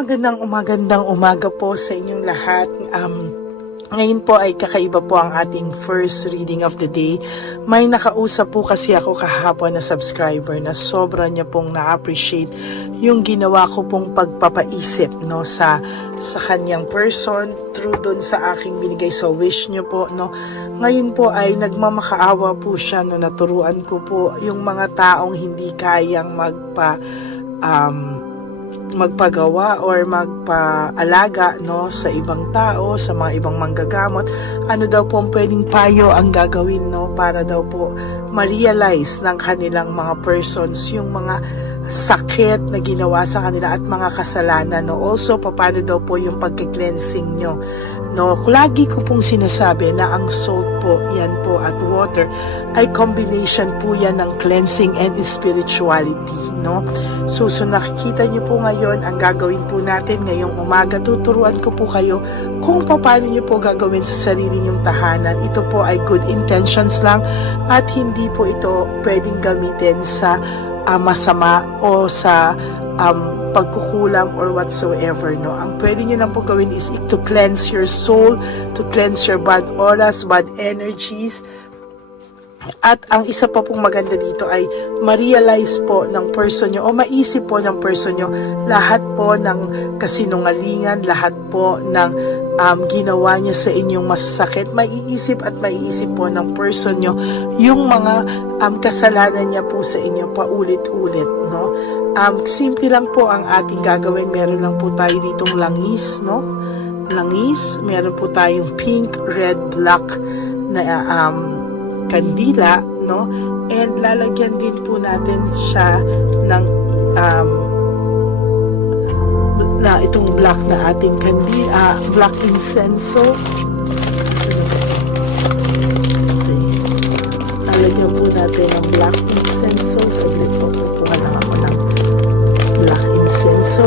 magandang umaga po sa inyong lahat. Ngayon po ay kakaiba po ang ating first reading of the day. May nakausap po kasi ako kahapon na subscriber na sobra niya pong na-appreciate yung ginawa ko pong pagpapaisip sa kanyang person through doon sa aking binigay sa wish niyo po. Ngayon po ay nagmamakaawa po siya, naturuan ko po yung mga taong hindi kayang magpagawa or magpaalaga sa ibang tao, sa mga ibang manggagamot. Ano daw po ang pwedeng payo ang gagawin para daw po ma-realize ng kanilang mga persons yung mga sakit na ginawa sa kanila at mga kasalanan. Also, paano daw po yung pagka-cleansing nyo. Lagi ko pong sinasabi na ang salt po, yan po, at water ay combination po yan ng cleansing and spirituality. So nakikita nyo po ngayon, ang gagawin po natin ngayong umaga, tuturuan ko po kayo kung paano nyo po gagawin sa sarili nyong tahanan. Ito po ay good intentions lang at hindi po ito pwedeng gamitin sa masama o sa pagkukulam or whatsoever. Ang pwede nyo lang po gawin is to cleanse your soul, to cleanse your bad auras, bad energies. At ang isa pa pong maganda dito ay ma-realize po ng person nyo o maisip po ng person nyo lahat po ng kasinungalingan, lahat po ng ginawa niya sa inyong masasakit. Maiisip at maiisip po ng person nyo yung mga kasalanan niya po sa inyo paulit-ulit. Simple lang po ang ating gagawin. Meron lang po tayo ditong langis, langis. Meron po tayong pink, red, black na kandila, and lalagyan din po natin siya ng na itong black na ating kandila, black incenso. Okay. Lalagyan po natin ng black incenso. Saglit po, kukuha lang ako ng black incenso.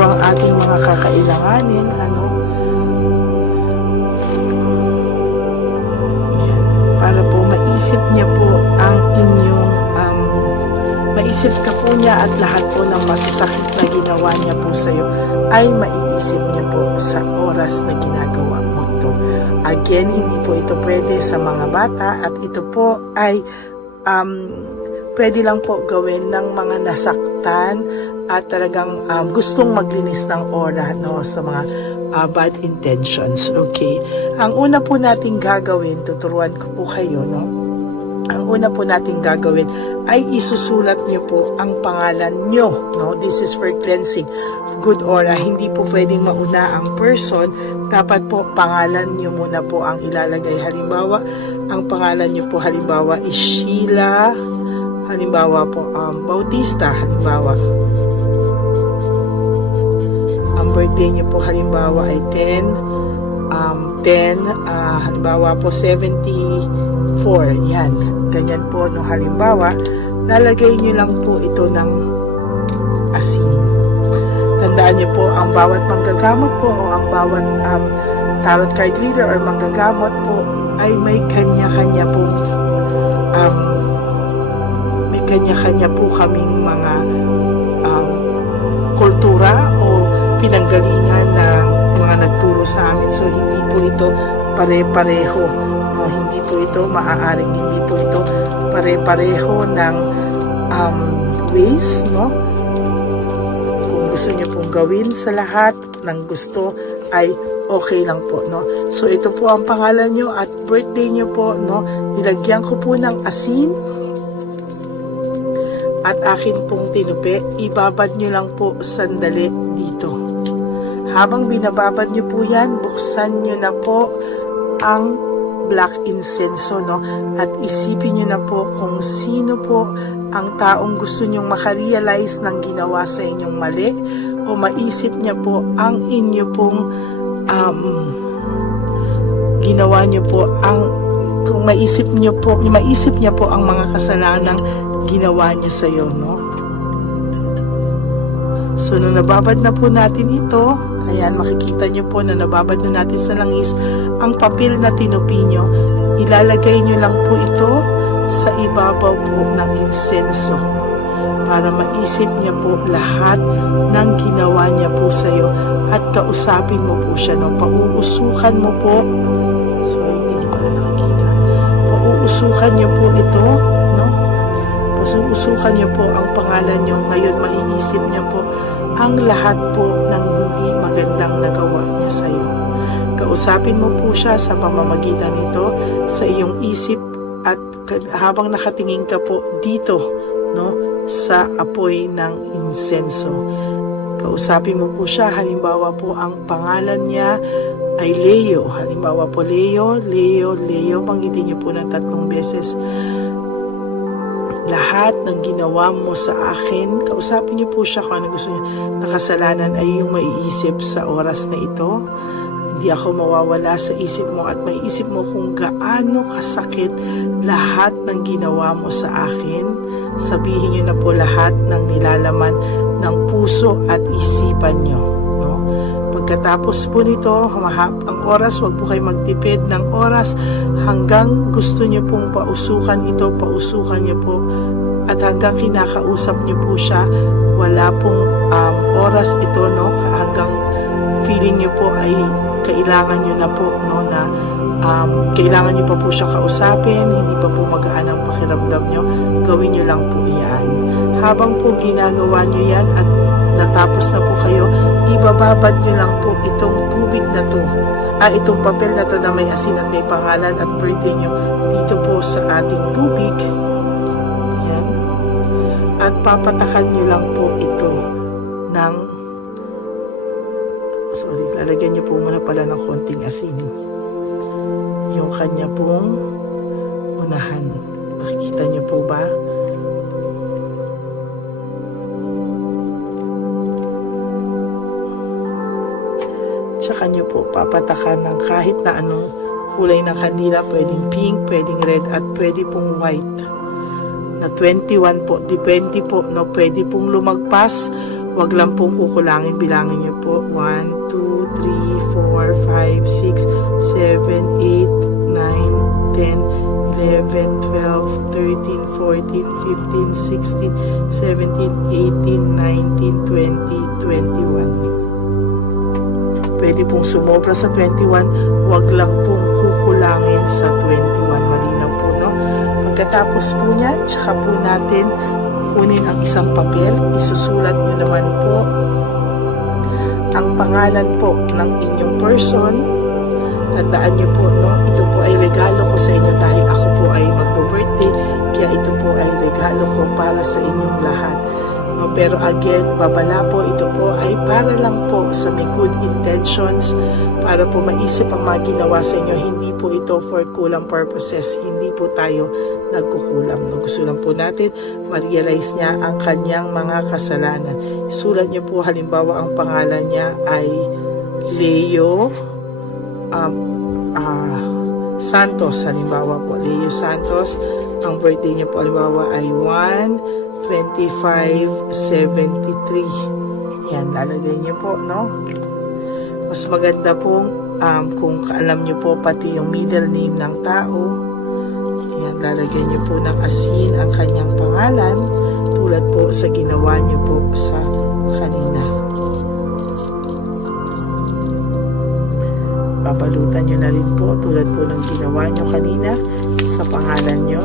Ang ating mga kakailanganin, yan, para po maisip niya po ang inyong maisip ka po niya at lahat po ng masasakit na ginawa niya po sa iyo ay maiisip niya po sa oras na ginagawa mo ito. Again, hindi po ito pwede sa mga bata at ito po ay pwede lang po gawin ng mga nasaktan at talagang gustong maglinis ng aura sa mga bad intentions. Okay. Ang una po nating gagawin, tuturuan ko po kayo, ang una po nating gagawin ay isusulat nyo po ang pangalan nyo. This is for cleansing good aura. Hindi po pwedeng mauna ang person. Dapat po pangalan nyo muna po ang ilalagay. Halimbawa, ang pangalan nyo po halimbawa is Sheila. Halimbawa po, Bautista, halimbawa. Ang birthday niyo po halimbawa ay 10, halimbawa po 74, yan. Ganyan po, halimbawa, lalagay niyo lang po ito ng asin. Tandaan niyo po, ang bawat manggagamot po o ang bawat tarot card reader or manggagamot po ay may kanya-kanya pong kanya-kanya po kaming mga kultura o pinanggalingan ng mga nagturo sa amin. So, hindi po ito pare-pareho. Hindi po ito, maaaring hindi po ito pare-pareho ng ways. Kung gusto niyo pong gawin sa lahat ng gusto ay okay lang po. So, ito po ang pangalan nyo at birthday nyo po. Nilagyan ko po ng asin at akin pong tinupi, ibabad nyo lang po sandali dito. Habang binababad nyo po yan, buksan nyo na po ang black incenso, at isipin nyo na po kung sino po ang taong gusto nyong makarealize ng ginawa sa inyong mali o maisip niya po ang inyo pong ginawa nyo po kung maisip niya po ang mga kasalanang ginawa niya sa iyo, So, nung nababad na po natin ito, ayan, makikita nyo po na nababad na natin sa langis ang papel na tinupi nyo. Ilalagay nyo lang po ito sa ibabaw po ng insenso para maisip niya po lahat ng ginawa niya po sa iyo at kausapin mo po siya, no? Pauusukan mo po, sorry, hindi niyo pala nakikita, pauusukan niyo po ito, no? Pauusukan niyo po ang pangalan niyo. Ngayon maiisip niya po ang lahat po ng hindi magandang nagawa niya sa iyo. Kausapin mo po siya sa pamamagitan nito sa iyong isip at habang nakatingin ka po dito, no, sa apoy ng insenso. Kausapin mo po siya, halimbawa po ang pangalan niya ay Leo. Halimbawa po Leo, banggitin niyo po ng 3 beses. Lahat ng ginawa mo sa akin, kausapin niyo po siya kung ano gusto niya. Nakasalanan ay yung maiisip sa oras na ito. Hindi ako mawawala sa isip mo at maiisip mo kung gaano kasakit lahat ng ginawa mo sa akin. Sabihin niyo na po lahat ng nilalaman ng puso at isipan niyo, no? Pagkatapos po nito, humahap ang oras, huwag po kayo magtipid ng oras hanggang gusto niyo pong pausukan ito, pausukan niyo po at hanggang kinakausap niyo po siya. Wala pong oras ito, no? Hanggang feeling niyo po ay kailangan niyo na po, no, na kailangan niyo pa po siya kausapin, hindi pa po magaan ang pakiramdam niyo, gawin niyo lang po yan. Habang po ginagawa niyo yan at natapos na po kayo, ibababad niyo lang po itong tubig na to, itong papel na to na may asin at may pangalan at birthday niyo dito po sa ating tubig. Ayan. At papatakan niyo lang po ito ng lalagyan niyo po muna pala ng konting asin yung kanya pong unahan. Nakikita niyo po ba? Tsaka niyo po papatakan ng kahit na anong kulay ng kandila, pwedeng pink, pwedeng red at pwede pong white na 21 po, depende po, no? Pwede pong lumagpas, wag lang pong kukulangin, bilangin niyo po 1, 2, 3, 4, 5, 6, 7, 8, 9, 10, 11, 12, 13, 14, 15, 16, 17, 18, 19, 20, 21. Pwede pong sumobra sa 21, wag lang pong kukulangin sa 21. Malinaw po, no? Pagkatapos po niyan, tsaka po natin kukunin ang isang papel, isusulat nyo naman po ang pangalan po ng inyong person. Tandaan nyo po, no, ito po ay regalo ko sa inyo dahil ako po ay magbo-birthday, kaya ito po ay regalo ko para sa inyong lahat, no? Pero again, babala po, ito po ay para lang po sa may good intentions, para po maisip ang mga ginawa sa inyo. Hindi po ito for kulang purposes, hindi po tayo nagkukulam, no? Gusto lang po natin ma-realize niya ang kanyang mga kasalanan. Isulat niyo po, halimbawa ang pangalan niya ay Leo Santos, halimbawa po Leo Santos. Ang birthday niya po halimbawa ay 1/25/73. Yan, lalagay niyo po, no? Mas maganda pong kung alam niyo po pati yung middle name ng tao. Yan, lalagyan niyo po ng asin ang kanyang pangalan tulad po sa ginawa niyo po sa kanina. Babalutan niyo na rin po tulad po ng ginawa niyo kanina sa pangalan niyo.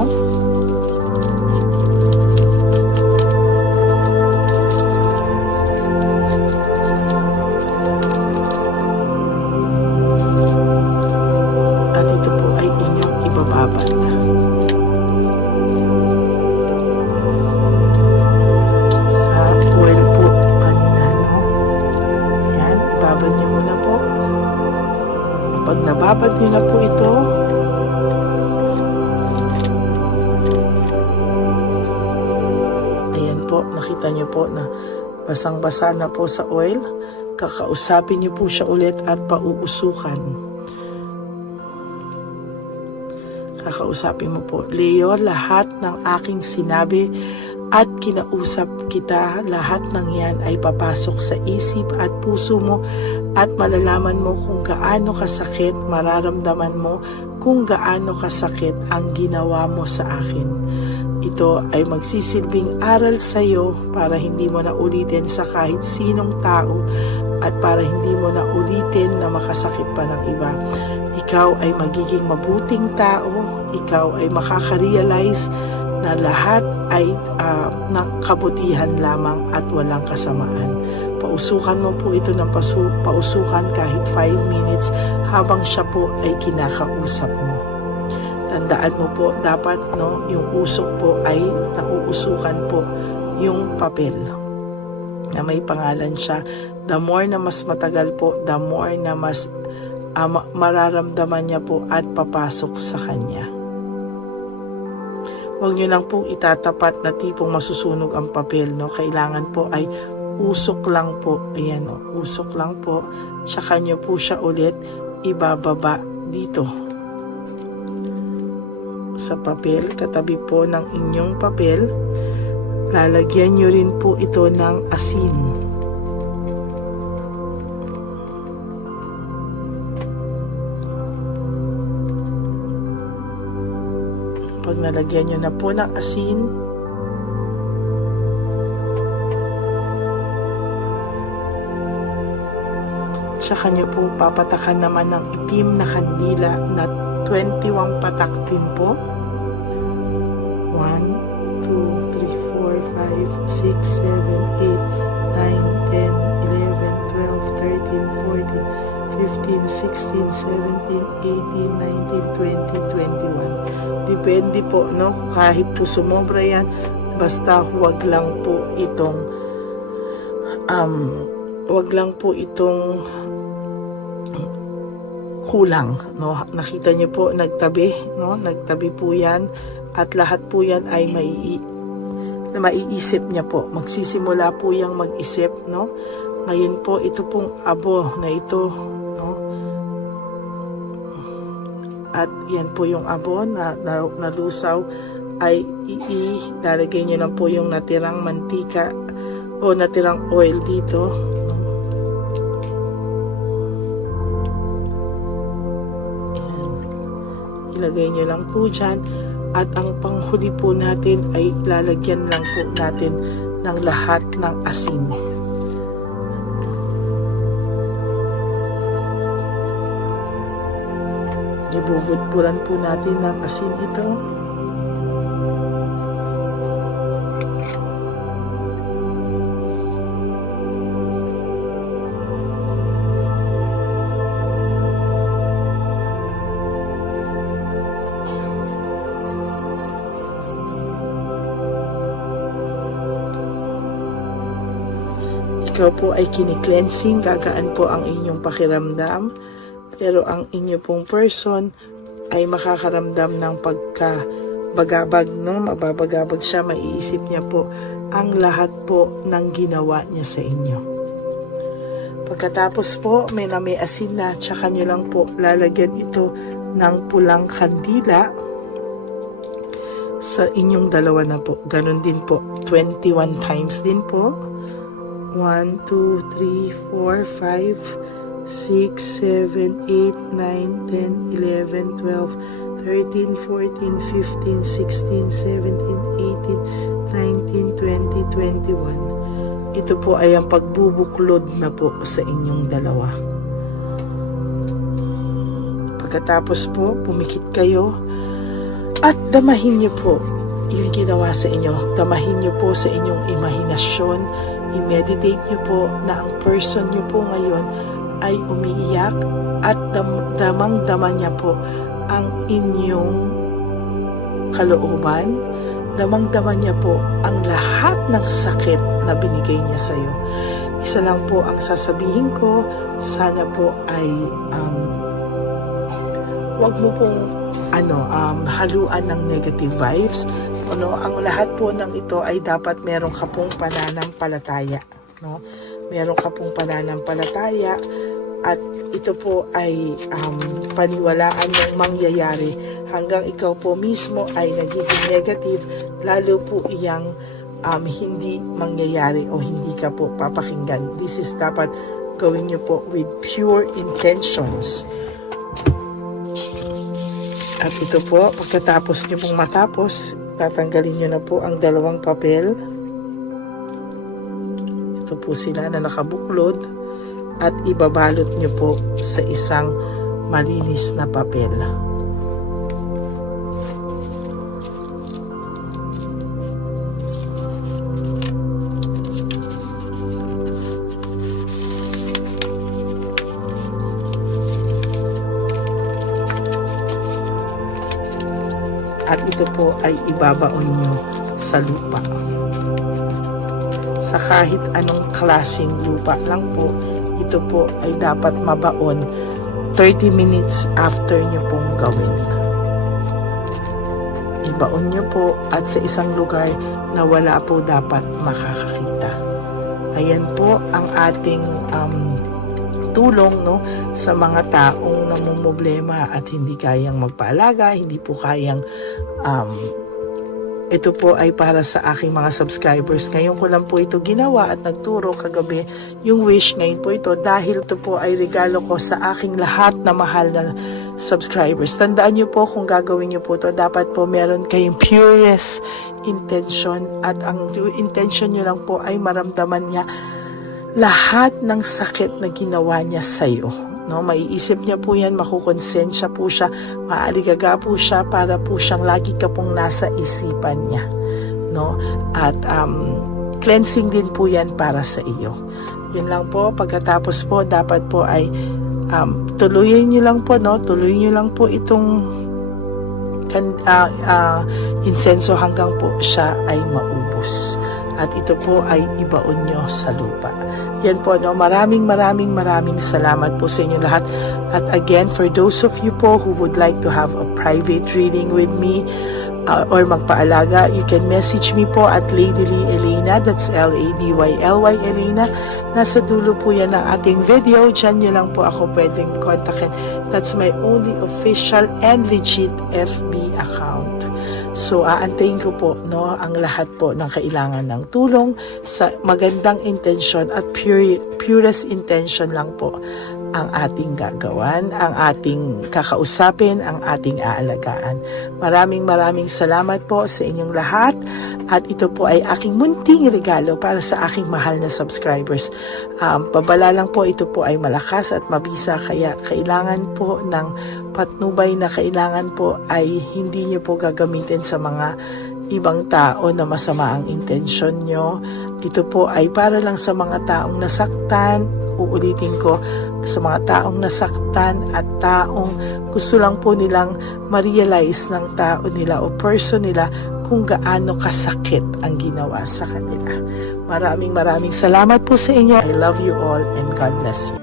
At ito po ay inyong ibababad. Sa oil po kanina, no? Ayan, ibabad niyo muna po. Pag nababad nyo na po ito, ayan po, nakita nyo po na basang-basa na po sa oil. Kakausapin nyo po siya ulit at pauusukan. Kakausapin mo po, Leo, lahat ng aking sinabi at kinausap kita, lahat ng yan ay papasok sa isip at puso mo at malalaman mo kung gaano kasakit, mararamdaman mo kung gaano kasakit ang ginawa mo sa akin. Ito ay magsisilbing aral sa iyo para hindi mo na ulitin sa kahit sinong tao at para hindi mo na ulitin na makasakit pa ng iba. Ikaw ay magiging mabuting tao, ikaw ay makaka-realize na lahat ay ng kabutihan lamang at walang kasamaan. Pausukan mo po ito ng pausukan kahit 5 minutes habang siya po ay kinakausap mo. Tandaan mo po dapat yung usok po ay nauusukan po yung papel na may pangalan siya. The more na mas matagal po, the more na mas mararamdaman niya po at papasok sa kanya. Huwag nyo lang pong itatapat na tipong masusunog ang papel, Kailangan po ay usok lang po. Ayan, usok lang po. Tsaka nyo po siya ulit ibababa dito sa papel, katabi po ng inyong papel. Lalagyan nyo rin po ito ng asin. Pag nalagyan nyo na po ng asin, tsaka nyo po papatakan naman ng itim na kandila na 21 patak din po. 1, 2, 3, 4, 5, 6, 7, 8, 9, 10, 11, 12, 13, 14, 15, 16, 17, 18, 19, 20, 21. Depende po, kahit po sumobra yan, basta huwag lang po itong kulang, Nakita niyo po, nagtabi, Nagtabi po yan at lahat po yan ay maiisip niya po. Magsisimula po yang mag-isip, Ngayon po, ito pong abo na ito, At yan po yung abo na nalusaw ay ilalagay niyo lang po yung natirang mantika o natirang oil dito. Ilagay nyo lang po dyan. At ang panghuli po natin ay lalagyan lang po natin ng lahat ng asin. Ibubudburan po natin ng asin ito. Ikaw po ay kini-cleansing, gagaan po ang inyong pakiramdam, pero ang inyo pong person ay makakaramdam ng pagkabagabag, mababagabag siya, maiisip niya po ang lahat po ng ginawa niya sa inyo. Pagkatapos po, may asin na, tsaka nyo lang po lalagyan ito ng pulang kandila sa inyong dalawa na po. Ganon din po, 21 times din po. 1, 2, 3, 4, 5, 6, 7, 8, 9, 10, 11, 12, 13, 14, 15, 16, 17, 18, 19, 20, 21. Ito po ay ang pagbubuklod na po sa inyong dalawa. Pagkatapos po, pumikit kayo at damahin niyo po yung ginawa sa inyo. Damahin niyo po sa inyong imahinasyon. I-meditate niyo po na ang person niyo po ngayon ay umiiyak at damang-dama niya po ang inyong kalooban. Damang-dama niya po ang lahat ng sakit na binigay niya sa iyo. Isa lang po ang sasabihin ko, sana po ay wag mo pong haluan ng negative vibes. Ang lahat po ng ito ay dapat meron ka pong pananampalataya, Meron ka pong pananampalataya at ito po ay paniwalaan yung mangyayari hanggang ikaw po mismo ay nagiging negative, lalo po iyang hindi mangyayari o hindi ka po papakinggan. This is dapat gawin nyo po with pure intentions. At ito po, pagkatapos nyo pong matapos, Tatanggalin nyo na po ang dalawang papel. Ito po sila na nakabuklod at ibabalot nyo po sa isang malinis na papel. At ito po ay ibabaon nyo sa lupa. Sa kahit anong klaseng lupa lang po, ito po ay dapat mabaon 30 minutes after nyo pong gawin. Ibaon nyo po at sa isang lugar na wala po dapat makakakita. Ayan po ang ating tulong sa mga taong namumblema at hindi kayang magpaalaga, hindi po kayang ito po ay para sa aking mga subscribers. Ngayon ko lang po ito ginawa at nagturo kagabi yung wish. Ngayon po ito dahil ito po ay regalo ko sa aking lahat na mahal na subscribers. Tandaan nyo po kung gagawin nyo po ito, dapat po meron kayong purest intention at ang intention nyo lang po ay maramdaman niya lahat ng sakit na ginawa niya sa iyo. Maiisip niya po yan, makukonsensya po siya, maaligaga po siya para po siyang lagi ka pong nasa isipan niya. At cleansing din po yan para sa iyo. Yun lang po, pagkatapos po, dapat po ay tuloyin niyo lang po itong insenso hanggang po siya ay maubos. At ito po ay ibaon nyo sa lupa. Yan po, maraming salamat po sa inyo lahat. At again, for those of you po who would like to have a private reading with me or magpaalaga, you can message me po at Ladyly Elena, that's Ladyly Elena. Nasa dulo po yan ng ating video. Diyan nyo lang po ako pwedeng kontakin. That's my only official and legit FB account. So, aantayin ko po ang lahat po ng kailangan ng tulong sa magandang intensyon at purest intention lang po ang ating gagawan, ang ating kakausapin, ang ating aalagaan. Maraming salamat po sa inyong lahat at ito po ay aking munting regalo para sa aking mahal na subscribers. Babala lang po, ito po ay malakas at mabisa kaya kailangan po ng patnubay na kailangan po ay hindi nyo po gagamitin sa mga ibang tao na masama ang intensyon nyo. Ito po ay para lang sa mga taong nasaktan. Uulitin ko, sa mga taong nasaktan at taong gusto lang po nilang ma-realize ng tao nila o person nila kung gaano kasakit ang ginawa sa kanila. Maraming salamat po sa inyo. I love you all and God bless you.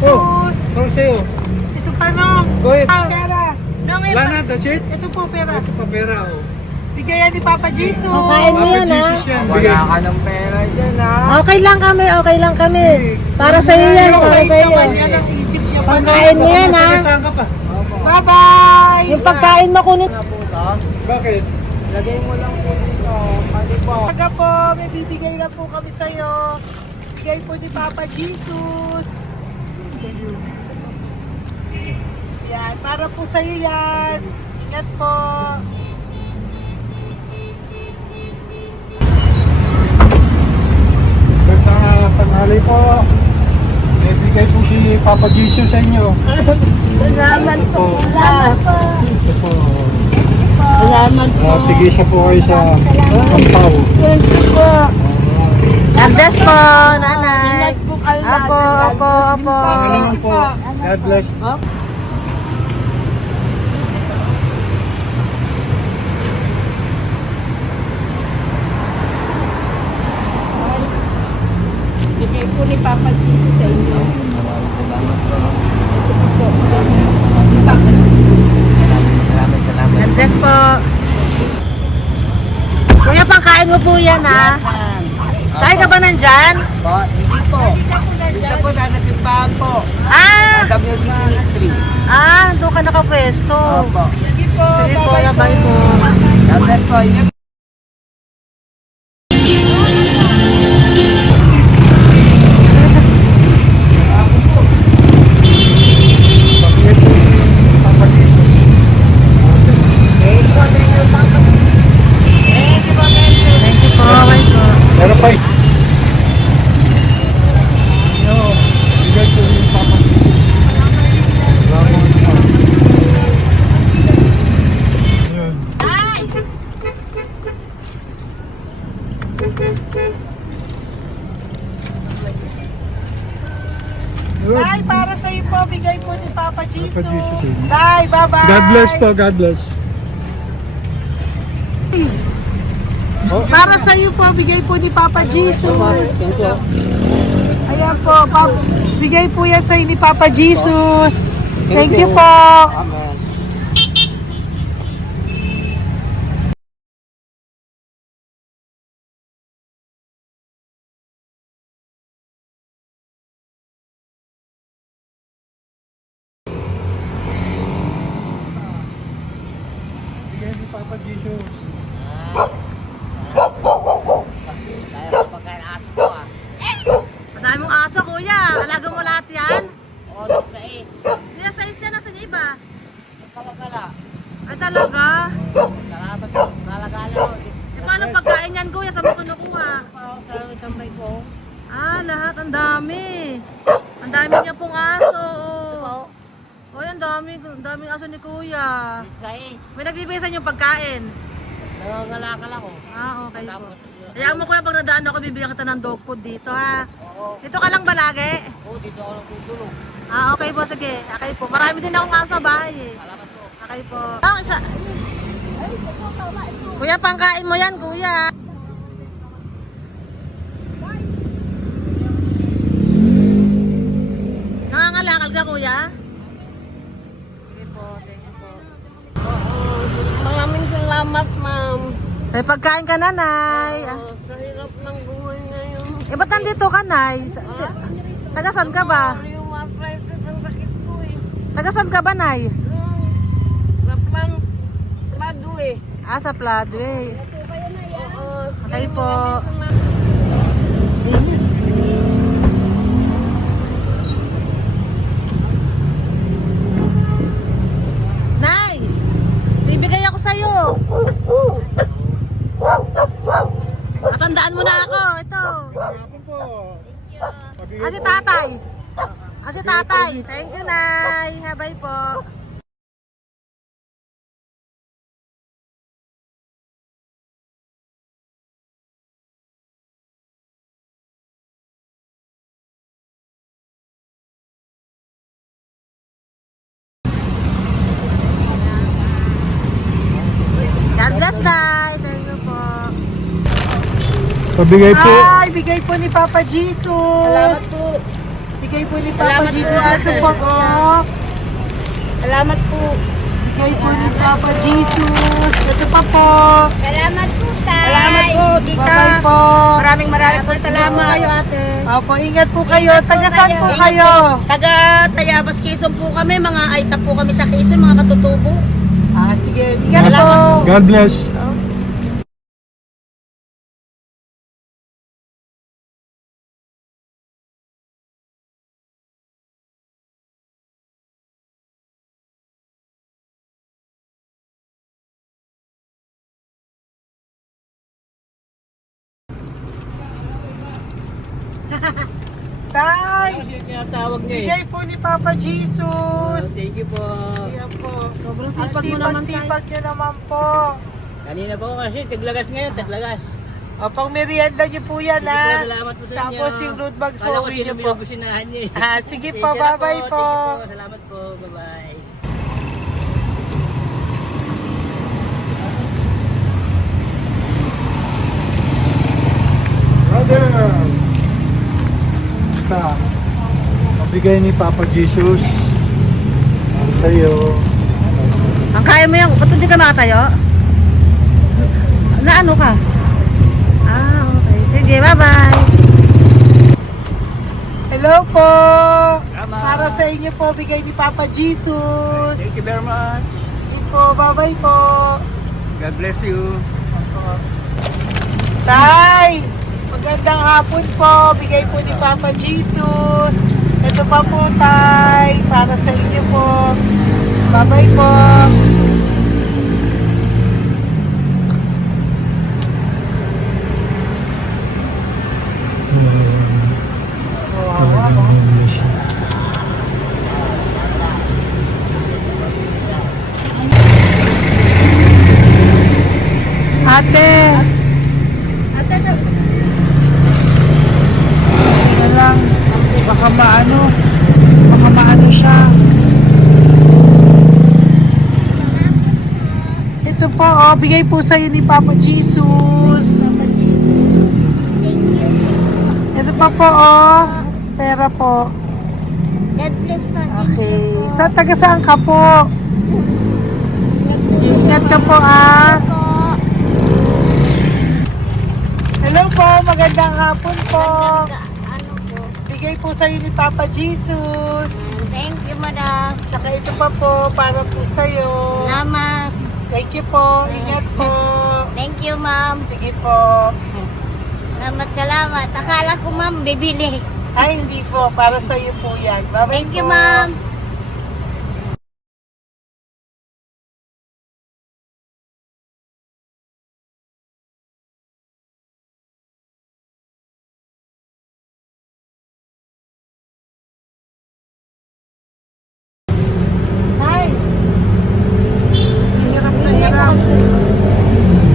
Jesus. Ito sa'yo. Ito pa no. Go ahead. Pera. Wala na, that's it. Ito po pera. Ito pa pera, oh. Bigayan ni Papa Jesus. Kain mo yan, ha? Jesus yan. Bigay. Wala ka ng pera dyan, ha? Okay lang kami. Para sa iyo yan, para sa iyo yan. Yan ang isip niyo. Pagkain mo yan, ha? Saan ka pa? Bye-bye. Yung pagkain mo kunin. Nga po ito. Bakit? Lagay mo lang po dito. Pati po. Taga po, may bibigay lang po kami sa'yo. Bigay po ni Papa Jesus. Yan, para po sa'yo yan. Ingat po. Ganda tanghali po. May bigay po si Papa Jesus sa inyo. Salamat po. Ito po. Salamat Sige siya po kayo sa Ampaw. Thank you po. God bless po, nanay. Apo. Pangalan po. God bless. Bigay po ni Papa Jesus sa inyo. God bless po. Kuya, pangkain mo po yan, ha? Tayo ka ba nandyan? Po, hindi po. Dito po nanatimbahan po. Ah! Music Ministry. Doon ka nakapwesto. Opo. Sige po, Sige po, bye-bye bye po. God bless po. Ingat. Bakit po Papa Jesus? Thank you po, bye po. Meron pa eh. Bigay po ni Papa Jesus. Salamat po. Yun. Good. Day, para sa'yo po, bigay po ni Papa Jesus. Papa Jesus, eh. Day, bye-bye. God bless po, God bless. Para sa iyo po, bigay po ni Papa Jesus. Ayan po, bigay po yan sa ni Papa Jesus. Thank you po. Amen. Bigay ni Papa Jesus. Kaya ko pagkain ato ko, ah. Madami mong aso, kuya. Alaga mo lahat yan. Oras ka eh. Hindi na size yan, nasa niya iba. Kalagala. Ay talaga? Salamat po. Kalagala ko. E paano pagkain yan, kuya? Saan mo kinukuha? Sa tambay ko. Lahat. Ang dami. Ang dami niya pong aso. Oo. Oy, ang daming aso ni kuya. Guys, May nagbibigay sa inyo pagkain. nangangalakal ako. Okay po. Tapos, Hayaan mo kuya, pag nadaan ako, bibigyan kita ng dog food dito, ha? oo. Dito ka lang ba lagi? Oo, dito ako lang tutulog. Okay po, sige. Okay po. Marami din akong aso sa bahay, eh. Salamat po. Okay po. Isa. Kuya, pangkain mo yan, kuya. Nangangalakal ka, kuya? Sige po, thank you po. Maraming salamat, ma'am. May pagkain ka, nanay. Sa hirap ng buhay ngayon. Ba't nandito ka, nay? Tagasan ka ba? Rheumatism ang sakit ko eh. Tagasan ka ba, nay? Sa plado eh. Sa Pladway. Oo. Okay po. Nay! Bibigay ako sa'yo. Matandaan mo na ako. Ito. Ako po. Si tatay. Si tatay. Thank you, Nay. Bye po. God bless, Day. Thank you po. Pabigay po. Ay, bigay po ni Papa Jesus. Salamat po. Bigay po ni Papa Salamat po, Jesus. Ito ate. po po. Salamat po. Bigay po ni Papa Jesus. Ito pa po. Salamat po, tay. Salamat po, tita. Bye-bye po. Maraming po salamat. Kayo, ate. Opo, ingat po kayo. Taga saan po Ingat kayo? Taga Tayabas, Quezon po kami. Mga aita po kami sa Quezon, mga katutubo. Ah, sige. Ingat po. God bless. Tay, Tinatawag niya bigay po ni Papa Jesus. Thank you po. Ayan po. Sobrang Ang sipag mo naman, tay. sipag nyo naman po. Kanina po kasi taglagas ngayon, taglagas. O, pang merienda nyo po yan, Sige po, ha? salamat po sa inyo. Tapos yung road bags po, Kala ko uwi sino nyo po. binubusinahan niya eh. Ah, sige po, Thank you bye-bye po. Thank you po, salamat po, bye-bye. Brother! Basta, mabigay ni Papa Jesus. Ang sa'yo. Ang kaya mo yan, ba't hindi ka makatayo? Na ano ka? Ah, okay. Sige, bye-bye. Hello po. Tama. Para sa inyo po, bigay ni Papa Jesus. Thank you very much. Sige po, bye-bye po. God bless you. Tay, magandang hapon po. Bigay po ni Papa Jesus. Ito pa po, Tay. Para sa inyo po. Bye-bye po. Kawawa, no? Ate! Na lang, baka maano siya. Ito po, oh, bigay po sa'yo ni Papa Jesus. Ito pa po, oh, pera po. God bless po. Okay, taga saan ka po? Sige, ingat ka po, ah. Hello po, magandang hapon po. Ano po? Bigay po sa'yo ni Papa Jesus. Thank you, madam. Tsaka ito pa po, para po sa'yo. Salamat. Thank you po, ingat po. Thank you, ma'am. Sige po. Salamat. Akala ko, ma'am, bibili. Ay, hindi po, para sa'yo po yan. Bye-bye Thank you, po. ma'am. Tay, Hirap na hirap.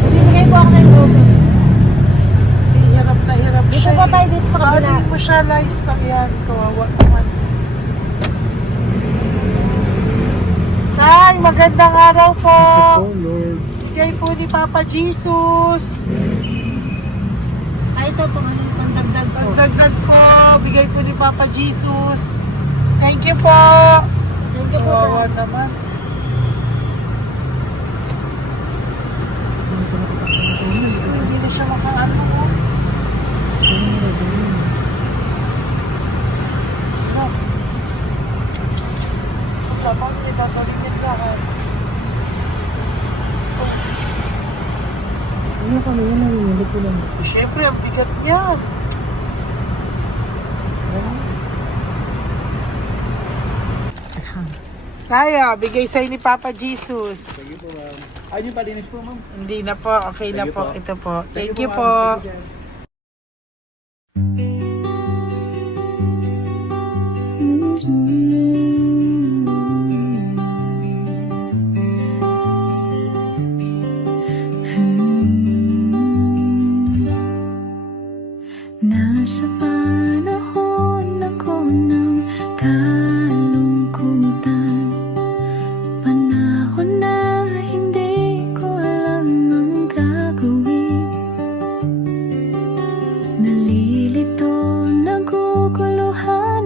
binigay po ako ng goso. Hirap na hirap Dito siya. po tayo, dito sa kabila. Bakit mo siya lies pa yan? Kawawa naman. Tay, magandang araw po. Oh Lord. Bigay po ni Papa Jesus. Ay, ito po, ano, pantagdag po. Dagdag po, bigay po ni Papa Jesus. Thank you po. Thank you po. Kawawa naman. Diyos ko, hindi na siya makaano mo. Ano? Pagkabang may tataligin lahat. Ano kami yun, nanginginig ko lang. Siyempre, ang bigat niyan. Kaya, bigay sa'yo ni Papa Jesus. Thank you po, ma'am. Ay, yung palinis po, ma'am. Hindi na po, okay na Thank you po. po. Ito po. Thank you ma'am. po. Thank you, sir. Nasa panahon ako ng kalungkutan, panahon na hindi ko alam ang gagawin. Nalilito, naguguluhan,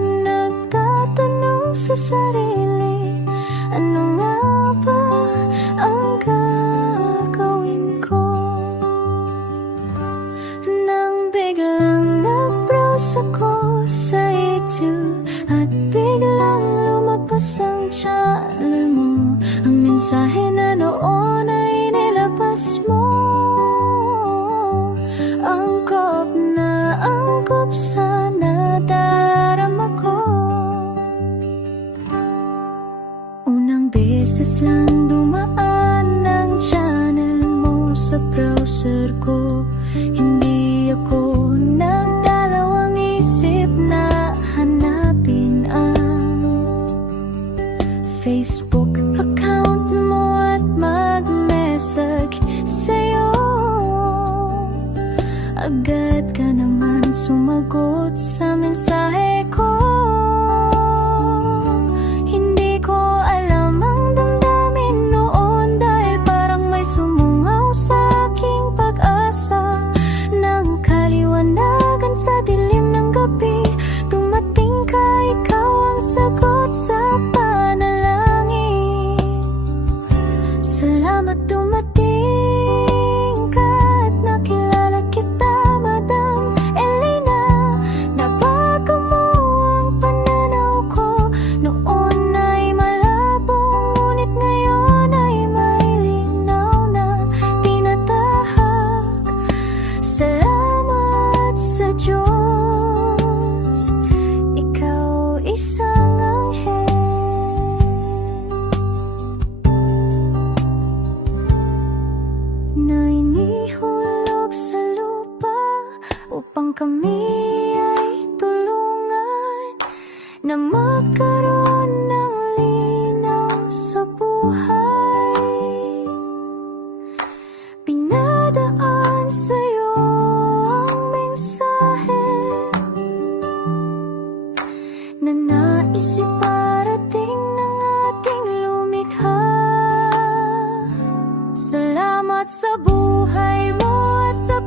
Agad ka naman sumagot sa mensahe ko. Hindi ko alam ang damdamin noon, dahil parang may sumungaw sa aking pag-asa. Nang kaliwanagan sa dilim ng gabi, dumating ka, ikaw ang sagot sa panalangin. Salamat dumating ka at nakilala kita, Madam Elena. Nabago mo ang pananaw ko. Noon ay malabo, ngunit ngayon ay may linaw na tinatahak. Salamat sa Diyos, ikaw isang anghel na inihulog sa lupa upang kami ay tulungan na magkaroon ng linaw sa buhay. Pinadaan sa'yo ang mensahe na nais iparating ng ating lumikha. Salamat sa buhay mo at sa